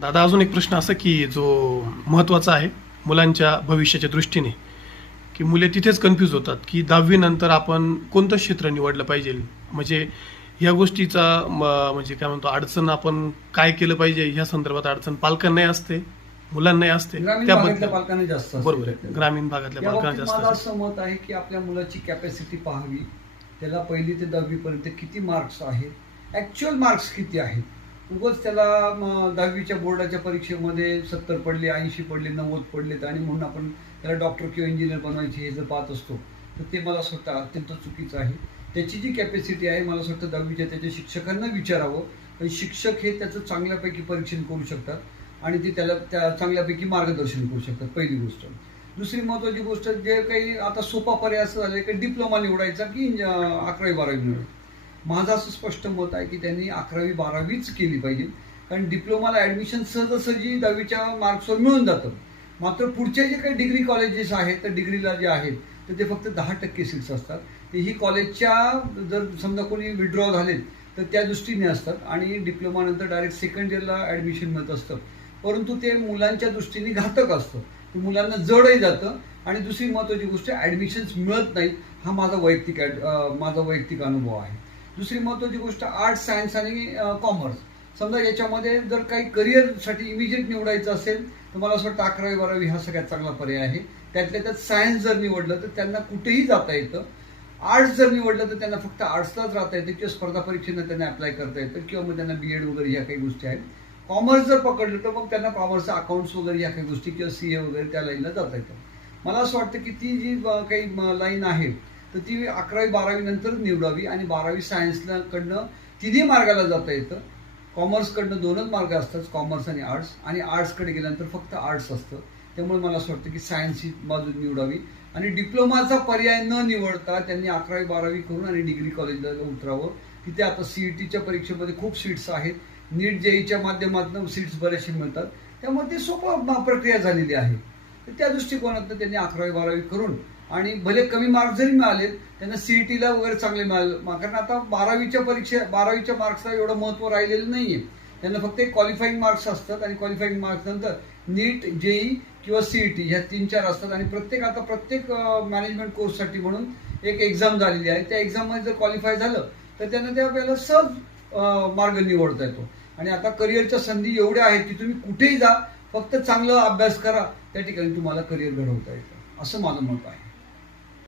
दादा, अजून एक प्रश्न असा की जो महत्त्वाचा आहे मुलांच्या भविष्याच्या दृष्टीने, की मुले तिथेच कन्फ्यूज होतात की 10वी नंतर आपण कोणतं क्षेत्र निवडलं पाहिजे. म्हणजे ह्या गोष्टीचा म्हणजे काय म्हणतो अडचण, आपण काय केलं पाहिजे ह्या संदर्भात अडचण पालकांनाही असते, मुलांनाही असते. ग्रामीण भागातल्या पालकांना जास्त असते. बरोबर आहे, ग्रामीण भागातल्या या पालकांना बाबतीत जास्त माझं असते. असं मत आहे की आपल्या मुलाची कॅपॅसिटी पाहावी, त्याला 1ली ते 10वी पर्यंत किती मार्क्स आहेत, ॲक्च्युअल मार्क्स किती आहेत. उगाच त्याला 10वीच्या बोर्डाच्या परीक्षेमध्ये 70 पडले, 80 पडले, 90 पडलेत आणि म्हणून आपण त्याला डॉक्टर किंवा इंजिनियर बनवायचे हे जर पाहत असतो तर ते मला असं वाटतं अत्यंत चुकीचं आहे. त्याची जी कॅपॅसिटी आहे मला असं वाटतं 10वीच्या त्याच्या शिक्षकांना विचारावं, पण शिक्षक हे त्याचं चांगल्यापैकी परीक्षण करू शकतात आणि ते त्याला त्या चांगल्यापैकी मार्गदर्शन करू शकतात. पहिली गोष्ट. दुसरी महत्त्वाची गोष्ट, जे काही आता सोपा पर्याय असं झालं की डिप्लोमा निवडायचा की 11वी 12वी निवडायची. माझं असं स्पष्ट मत आहे की त्यांनी 11वी 12वीच केली पाहिजे, कारण डिप्लोमाला ॲडमिशन सहजासहजी 10वीच्या मार्क्सवर मिळून जातं. मात्र पुढचे जे काही डिग्री कॉलेजेस आहेत तर डिग्रीला जे आहेत तर ते फक्त 10% सीट्स असतात. ते ही कॉलेजच्या जर समजा कोणी विड्रॉ झालेत तर त्या दृष्टीने असतात आणि डिप्लोमानंतर डायरेक्ट सेकंड इयरला ॲडमिशन मिळत असतं. परंतु ते मुलांच्या दृष्टीने घातक असतं, ते मुलांना जडही जातं. आणि दुसरी महत्त्वाची गोष्ट, ॲडमिशन्स मिळत नाहीत. हा माझा वैयक्तिक अनुभव आहे. दुसरी महत्त्वाची गोष्ट, आर्ट्स, सायन्स आणि कॉमर्स. समजा याच्यामध्ये जर काही करिअरसाठी इमिजिएट निवडायचं असेल तर मला असं वाटतं 11वी 12वी हा सगळ्यात चांगला पर्याय आहे. त्यातल्या त्यात सायन्स जर निवडलं तर त्यांना कुठेही जाता येतं. आर्ट्स जर निवडलं तर त्यांना फक्त आर्ट्सलाच राहता येतं किंवा स्पर्धा परीक्षेला त्यांना अप्लाय करता येतं किंवा मग त्यांना बीएड वगैरे ह्या काही गोष्टी आहेत. कॉमर्स जर पकडलं तर मग त्यांना कॉमर्सचं अकाउंट्स वगैरे ह्या काही गोष्टी किंवा CA वगैरे त्या लाईनला जाता येतं. मला असं वाटतं की ती जी काही लाईन आहे तर ती 11वी 12वी नंतर निवडावी आणि 12वी सायन्सला कडनं तिन्ही मार्गाला जाता येतं. कॉमर्सकडनं 2च मार्ग असतात, कॉमर्स आणि आर्ट्स, आणि आर्ट्सकडे गेल्यानंतर फक्त आर्ट्स असतं. त्यामुळे मला असं वाटतं की सायन्स ही बाजू निवडावी आणि डिप्लोमाचा पर्याय न निवडता त्यांनी 11वी 12वी करून आणि डिग्री कॉलेजला उतरावं. तिथे आता CETच्या परीक्षेमध्ये खूप सीट्स आहेत, नीट JEEच्या माध्यमातून सीट्स बरेचसे मिळतात. त्यामुळे ती सोपं प्रक्रिया झालेली आहे. तर त्या दृष्टिकोनातून त्यांनी 11वी 12वी करून आणि भले कमी मार्क्स जरी मिळाले त्यांना CETला वगैरे चांगले मिळाले, कारण आता 12वीच्या मार्क्सला एवढं महत्त्व राहिलेलं नाही आहे. त्यांना फक्त एक क्वालिफाईंग मार्क्स असतात आणि क्वालिफाईंग मार्क्स नंतर नीट, JEE किंवा CET ह्या 3-4 असतात आणि प्रत्येक मॅनेजमेंट कोर्ससाठी म्हणून एक एक्झाम झालेली आहे. त्या एक्झाममध्ये जर क्वालिफाय झालं तर त्यांना त्यावेळेला सहज मार्ग निवडता येतो. आणि आता करिअरच्या संधी एवढ्या आहेत की तुम्ही कुठेही जा, फक्त चांगला अभ्यास करा, त्या ठिकाणी तुम्हाला करिअर घडवता येतं, असं माझं मत आहे.